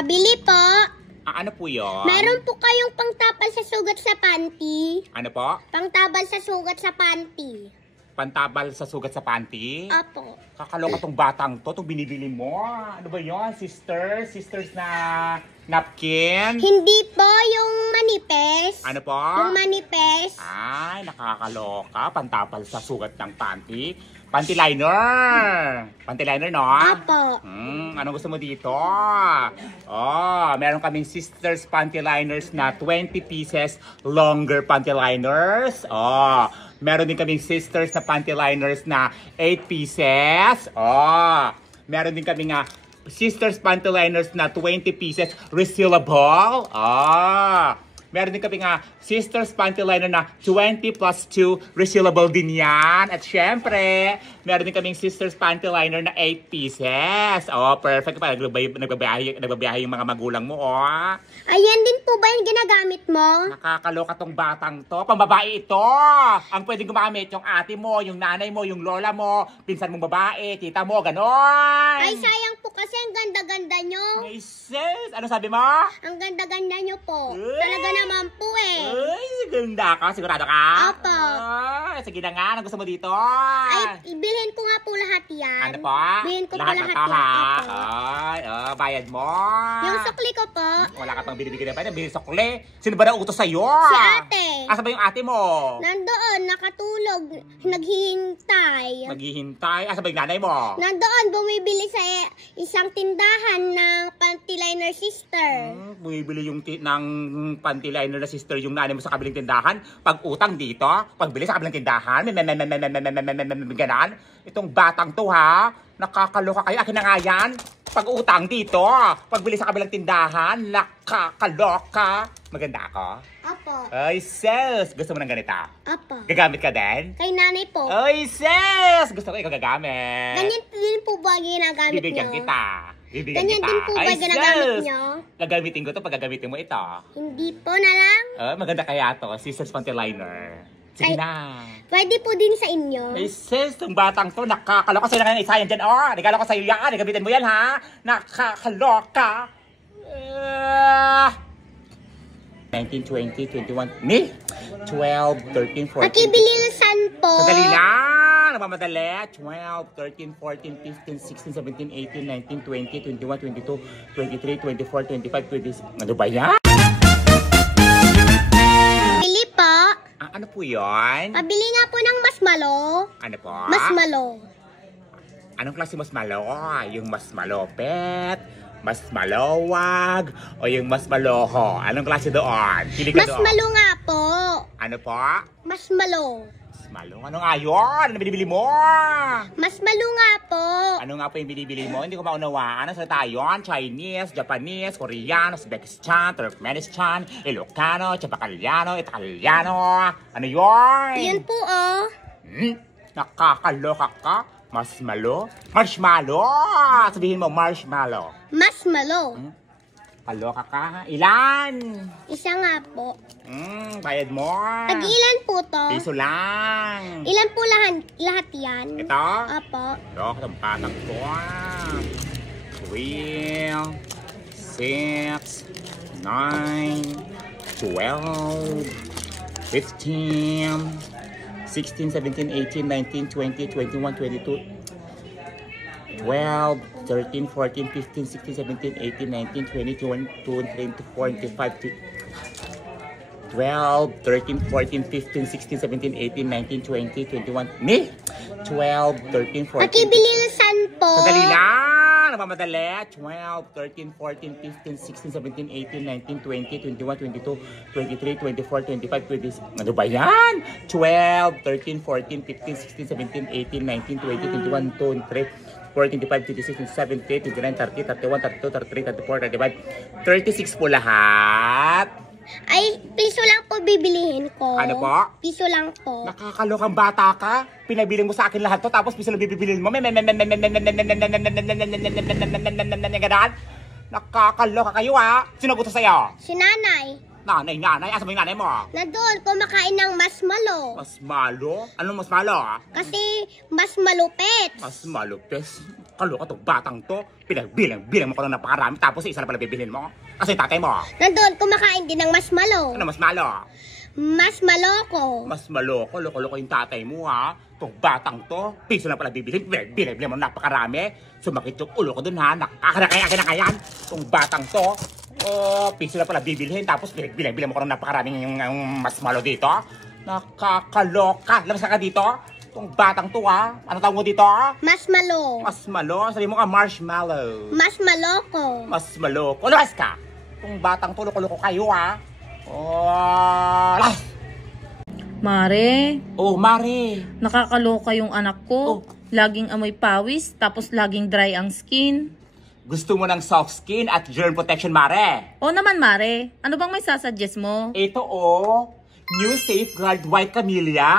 Pabili po. Ano po yun? Meron po kayong pangtabal sa sugat sa panty. Ano po? Pangtabal sa sugat sa panty. Pantabal sa sugat sa panty? Opo. Kakaloka tong batang to, itong binibili mo. Ano ba yun? Sisters? Sisters na napkin? Hindi po yung manipes. Ano po? Yung manipes. Ay, nakakaloka. Pantabal sa sugat ng panty. Panty liner. Panty liner, no? Opo. Anong gusto mo dito? Oh, meron kaming sisters panty liners na 20 pieces longer panty liners. Oh, meron din kaming sisters na panty liners na 8 pieces. Oh, meron din kaming sisters panty liners na 20 pieces resealable. Oh, meron din kaming sisters panty liner na 20 plus 2 resealable din yan. At syempre, meron din kaming sisters panty liner na 8 pieces. Oh, perfect pa. Nagbabiyahe yung mga magulang mo, oh. Ayan din po ba yung ginagamit mo? Nakakaloka tong batang to. Pambabae ito. Ang pwedeng gumamit yung ate mo, yung nanay mo, yung lola mo, pinsan mong babae, tita mo, ganon. Ay, sayang po kasi ang ganda-ganda nyo. Ay, sis. Ano sabi mo? Ang ganda-ganda nyo po. Uy. Talaga naman po eh. Ay, ganda ka. Sigurado ka? Opo. Ay, sige na nga. Anong gusto mo dito? Ay, ibilhin ko nga po lahat yan. Ano po? Bilhin ko po Lahat lahat na to, yan. ha? Opo. Ay, bayad mo. Yung sukli ko po. Wala ka pang binibigyan na pa. Binili sukli. Sino ba na utos sa'yo? Si ate. Asa ba yung ate mo? Nandoon, nakatulog. Naghihintay. Maghihintay. Asa ba yung nanay mo? Nandoon, bumibili sa isang tindahan ng panty liner sister. Bumibili yung ng panty liner na sister yung nanay mo sa kabilang tindahan. Pag utang dito, pagbili sa kabilang tindahan, ganan. Itong batang to, ha? Nakakaloka kayo. Akin na nga yan. Pag utang dito, pagbili sa kabilang tindahan, nakakaloka. Maganda ako? Apo. Ay, sis! Gusto mo ng ganito? Apo. Gagamit ka din? Kay nanay po. Ay, sis! Gusto ko ikaw gagamit. Ganyan din po ba ginagamit Bibigyan nyo? kita. Bibigyan Ganyan kita. din po ba Ay, ginagamit sis! nyo? Gagamitin ko to pag gagamitin mo ito. Hindi po na lang. Maganda kaya to. Sisters panty liner. Sige Ay. na. Pwede po din sa inyo. Ay, sis, itong batang to, nakakaloka sa'yo na ngayon. Isa yan dyan, oh. Regalo ko sa'yo yan. Gamitin mo yan, ha? Nakakaloka. 19, 20, 21, ni? 12, 13, 14, Pakibilisan po. Sandali lang! Namamadali. 12, 13, 14, 15, 16, 17, 18, 19, 20, 21, 22, 23, 24, 25, 26. Ano ba yan? Pili po. Ano po yun? Pabili nga po ng masmalo. Ano po? Masmalo. Anong klase mas malo? Yung mas malopet, mas malawag, o yung mas maloho? Anong klase doon? Pili ka doon. Masmalo nga po. Ano po? Masmalo. Mas malo? Ano nga yun? Ano binibili mo? Masmalo nga po. Ano nga po yung binibili mo? Hindi ko maunawaan. Ano salita yun? Chinese, Japanese, Koreano, Uzbekistan, Turkmenistan, Ilocano, Chabacaliano, Italiano. Ano yun? Yun po oh. Nakakaloka ka? Marshmallow? Marshmallow! Sabihin mo, marshmallow. Masmalo. Kaloka ka, ha? Ilan? Isa nga po. Bayad mo. Tag-ilan po to? Piso lang. Ilan po lahat yan? Ito? Apo. Loko, itong patang ko. 3, 6, 9, 12, 15, 16, 17, 18, 19, 20, 21, 22, 12, 13, 14, 15, 16, 17, 18, 19, 20, 21, 22, 24, 25, 12, 13, 14, 15, 16, 17, 18, 19, 20, 21, ni? 12, 13, 14, Pakibilisan po. Sandali lang! Namamadali. 12, 13, 14, 15, 16, 17, 18, 19, 20, 21, 22, 23, 24, 25, 26. Ano ba yan? 12, 13, 14, 15, 16, 17, 18, 19, 20, 21, 23, 24, 25, 26, 27, 29, 30, 31, 32, 33, 34, 35, 36 po lahat. Ay, piso lang po bibilihin ko. Ano po? Piso lang po. Nakakalokang bata ka. Pinabili mo sa akin lahat to, tapos piso lang bibilin mo. Nakakaloka kayo, ha? Sino gusto sa'yo? Si nanay. Nanay. Asa mo yung nanay mo? Nandoon, kumakain ng masmalo. Mas malo? Anong mas malo, ha? Kasi mas malupit. Mas malupes. Nakakaloka tong batang to. Bilang mo ko lang napakarami tapos isa na pala bibilhin mo. Kasi tatay mo. Nandun, kumakain din ng masmalo. Ano mas malo? Mas maloko. Mas maloko, loko-loko yung tatay mo ha. Tong batang to, piso na pala bibilhin. Bilang mo napakarami. Sumakit yung ulo ko dun ha. Nakakaya. Tong batang to. Oh, piso na pala bibilhin. Tapos bilang mo ko lang napakaraming yung mas malo dito. Nakakaloka. Labas ka dito. Tong batang to ha. Ano tawag mo dito? Mas malo. Mas malo. Sabi mo ka marshmallow. Mas maloko. Mas maloko. Labas ka. Tong batang to, loko-loko kayo ha. Oh, labas. Mare, Oh, Mare. nakakaloka yung anak ko. Oh. Laging amoy pawis, tapos laging dry ang skin. Gusto mo ng soft skin at germ protection, Mare? O naman Mare, ano bang may sasuggest mo? Ito oh, New Safeguard White Camellia.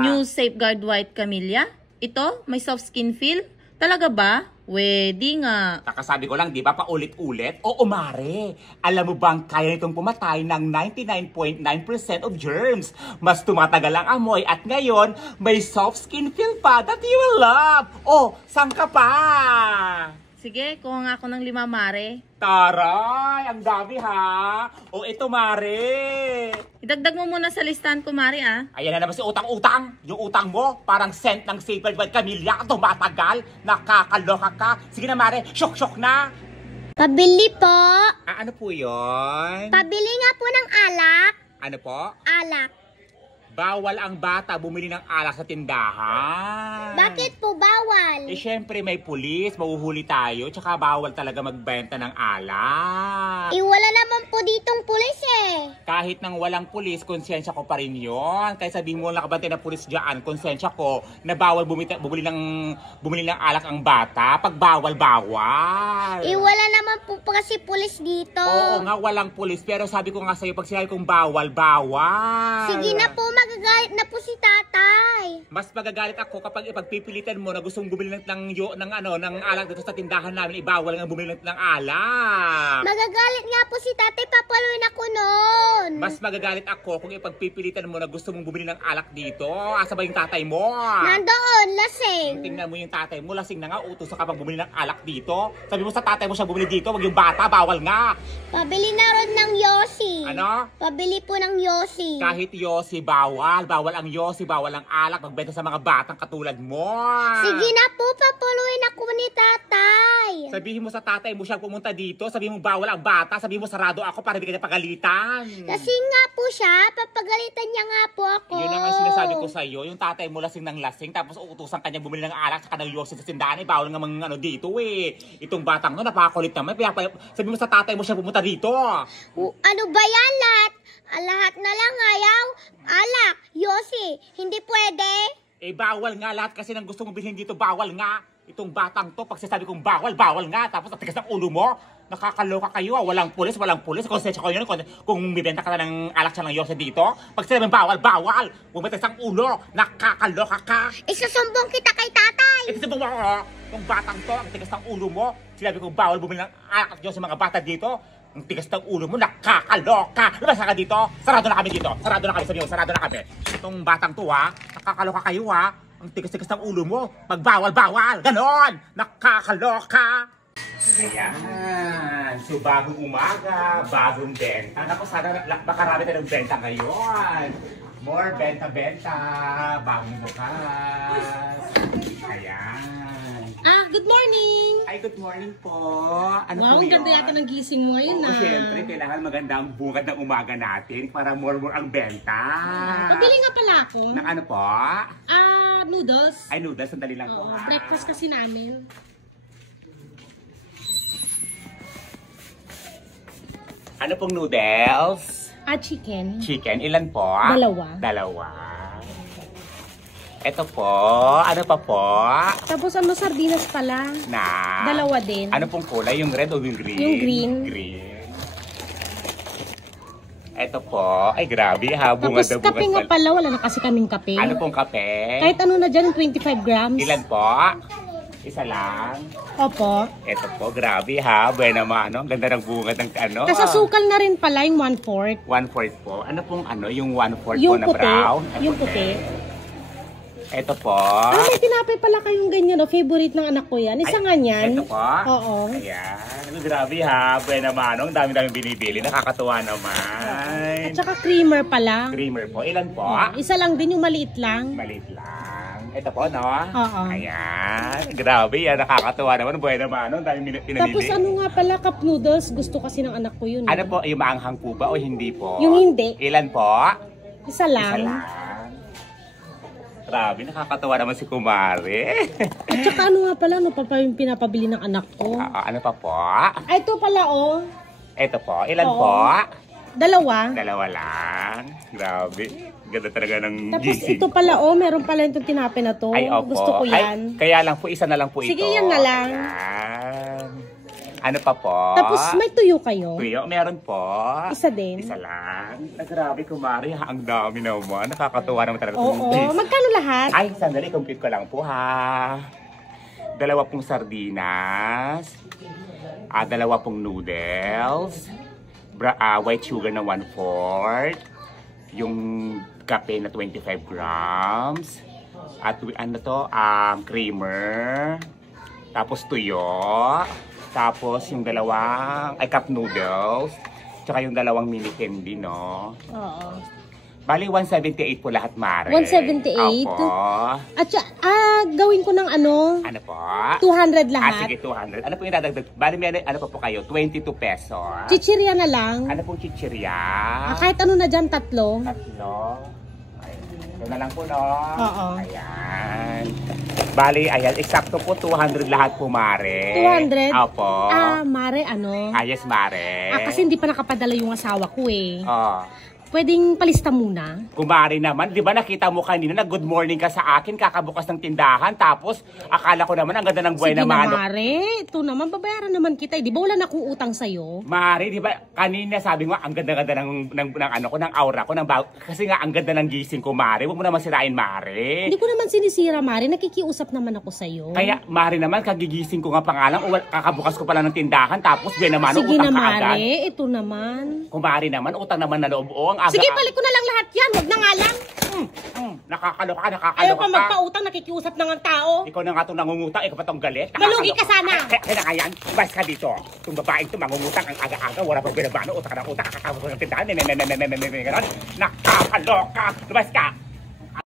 New Safeguard White Camellia? Ito, may soft skin feel? Talaga ba? Wedi nga. Kakasabi ko lang, di ba, paulit-ulit? Oo, Mare. Alam mo bang kaya nitong pumatay ng 99.9% of germs? Mas tumatagal ang amoy at ngayon, may soft skin feel pa that you will love. Oh, saan ka pa? Sige, kuha nga ako ng 5 Mare. Taray, ang dami ha. O ito, Mare. Idagdag mo muna sa listahan ko Mare ah. Ayan na naman si utang-utang. Yung utang mo, parang scent ng Sacred White Camellia. Tumatagal. Nakakaloka ka. Sige na, Mare. Syok-syok na. Pabili po. Ano po yun? Pabili nga po ng alak. Ano po? Alak. Bawal ang bata bumili ng alak sa tindahan. Bakit po bawal? Eh, syempre may pulis, mahuhuli tayo, tsaka bawal talaga magbenta ng alak. Wala naman po ditong pulis eh. Kahit nang walang pulis, konsensya ko pa rin yun. Kaya sabihin mo nakabantay na pulis dyan, konsensya ko na bawal bumili ng alak ang bata. Pag bawal. Wala naman po kasi pulis dito. Oo nga, walang pulis. Pero sabi ko nga sa'yo, pag sinabi kong bawal. Sige na po, magagalit na po si tatay. Mas magagalit ako kapag ipagpipilitan mo na gusto mong bumili ng alak dito sa tindahan namin, ibawal nga bumili ng alak. Magagalit nga po si tatay, papaluin ako noon. Mas magagalit ako kung ipagpipilitan mo na gusto mong bumili ng alak dito. Asa ba yung tatay mo? Nandoon, lasing. Tingnan mo yung tatay mo, lasing na nga, utos ka pang bumili ng alak dito. Sabi mo sa tatay mo siya bumili dito, wag yung bata, bawal nga. Pabili na ron ng Yossi. Ano? Pabili po ng Yossi. Kahit Yossi, bawal ang Yossi, bawal ang alak, magbenta sa mga batang katulad mo. Sige na po, papuluin ako ni tatay. Sabihin mo sa tatay mo siya pumunta dito, sabihin mo bawal ang bata, sabihin mo sarado ako para hindi ka niya pagalitan. Kasi nga po siya, papagalitan niya nga po ako. Yun ang sinasabi ko sa iyo, yung tatay mo lasing ng lasing, tapos uutusan kanya bumili ng alak sa ng Yossi sa tindahan, bawal nga mga dito eh. Itong batang no, napakakulit naman, sabihin mo sa tatay mo siya pumunta dito. Ano ba yan lahat? Lahat na lang ayaw. Alak, Yossi, hindi pwede. Eh bawal nga lahat kasi nang gusto mong bilhin dito, bawal nga. Itong batang to, pag sinasabi kong bawal nga. Tapos at tigas ng ulo mo, nakakaloka kayo. Walang pulis. Konsensya ko yun kung bibenta ka na ng alak siya ng Yossi dito. Pag sinabi bawal. Huwag matigas ang ulo, nakakaloka ka. Isasumbong kita kay tatay. Ito sa mga itong batang to, ang tigas ng ulo mo. Sinabi kong bawal bumili ng alak at Yossi mga bata dito. Ang tigas ng ulo mo, nakakaloka. Labas ka dito. Sarado na kami dito. Sarado na kami. Itong batang to ha, nakakaloka kayo ha. Ang tigas-tigas ng ulo mo. Pag bawal. Ganon. Nakakaloka. Ayan. So, bagong umaga, bagong benta. Naku, sana makarami tayo ng benta ngayon. More benta-benta. Bagong bukas. Ayan. Good morning! Ay, good morning po. Ano Wow, po ang ganda yun? yata ng gising mo ngayon Oo, syempre, kailangan maganda ang bungad ng umaga natin para more ang benta. Pabili nga pala ako. Ng ano po? Noodles. Ay, noodles. Sandali lang po Oo, ha. breakfast kasi namin. Ano pong noodles? Chicken. Chicken. Ilan po? Dalawa. Ito po. Ano pa po? Tapos sardinas pala. Na? Dalawa din. Ano pong kulay? Yung red o yung green? Yung green. Green. Ito po. Ay, grabe ha. Bungad Tapos na kape nga bungad pala. Wala na kasi kaming kape. Ano pong kape? Kahit ano na dyan, 25 grams. Ilan po? Isa lang. Opo. Ito po, grabe ha. Buena mano. Ang ganda ng bungad ng ano. Tapos asukal na rin pala yung 1/4. 1/4 po. Ano pong ano? Yung 1/4 po Yung na puti. brown? Yung puti. Ito po. Ah, may tinapay pala kayong ganyan, no? Favorite ng anak ko yan. Isa nga niyan. Ito po. Oo. Ayan. Grabe ha. Buena manong. Dami-dami binibili. Nakakatuwa naman. At saka creamer pala. Creamer po. Ilan po? Isa lang din, yung maliit lang. Maliit lang. Ito po, no? Oo. Ayan. Grabe yan. Nakakatuwa naman. Buena manong. Dami pinamili. Tapos ano nga pala, cup noodles. Gusto kasi ng anak ko yun. Ano po? Yung maanghang po ba o hindi po? Yung hindi. Ilan po? Isa lang. Isa lang. Grabe, nakakatawa naman si Kumare. At saka ano nga pala, ano pa pa yung pinapabili ng anak ko? Ano pa po? Ay, ito pala, oh. Ito po. Ilan Oo. po? Dalawa. Dalawa lang. Grabe. Ganda talaga ng Tapos gising. ito pala, oh, meron pala itong tinapay na to. Ay, opo. Gusto ko yan. Ay, kaya lang po, isa na lang po ito. Sige, yan na lang. Ayan. Ano pa po? Tapos may tuyo kayo. Tuyo, meron po. Isa din. Isa lang. Grabe, Kumare. Ang dami naman. Nakakatuwa naman talaga. Oo. Magkano lahat? Ay, sandali. Compute ko lang po, ha. Dalawa pong sardinas. Dalawa pong noodles. White sugar na 1/4. Yung kape na 25 grams. At ano to, creamer. Tapos tuyo. Tapos yung dalawang, cup noodles. Tsaka yung dalawang mini candy, no? Oo. Bali, 178 po lahat, Mare. 178? Opo. At gawin ko ng ano? Ano po? 200 lahat. Sige, 200. Ano po yung dadagdag? Bali, may ano pa po kayo? 22 pesos. Chichirya na lang. Ano pong chichirya? Kahit ano na dyan, tatlo. Tatlo. Ay, ito na lang po, no? Oo. Ayan. Bali, ayan. Eksakto po, 200 lahat po, Mare. 200? Opo. Mare, ano? Yes, Mare. Kasi hindi pa nakapadala yung asawa ko eh. Oh. Pwedeng palista muna. Kumari naman, di ba nakita mo kanina na good morning ka sa akin, kakabukas ng tindahan, tapos akala ko naman ang ganda ng buhay Sige na na, manok. Mare. Ito naman, babayaran naman kita. Di ba wala na akong utang sa'yo? Mari, di ba kanina sabi mo ang ganda-ganda ng ano ko, ng aura ko, kasi nga ang ganda ng gising ko, Mari. Huwag mo naman sirain, Mari. Hindi ko naman sinisira, Mare. Nakikiusap naman ako sa'yo. Kaya, Mari naman, kagigising ko nga pangalan, kakabukas ko pala ng tindahan, tapos buhay na manok, Sige na, utang ka agad. Mare. Ito naman. Kumari naman, utang naman na loob. Ang aga. Sige, balik ko na lang lahat yan. Huwag na nga lang. Nakakaloka, Ayaw nakakaloka pa ka. magpautang, nakikiusap na ng tao. Ikaw na nga itong nangungutang, ikaw pa itong galit. Malugi ka sana. Kaya nga yan, bas ka dito. Itong babaeng ito, mangungutang ang aga-aga, wala pang binabano, utang ka ng utang, kakakabos ng tindahan, ganon. Nakakaloka, lumas ka.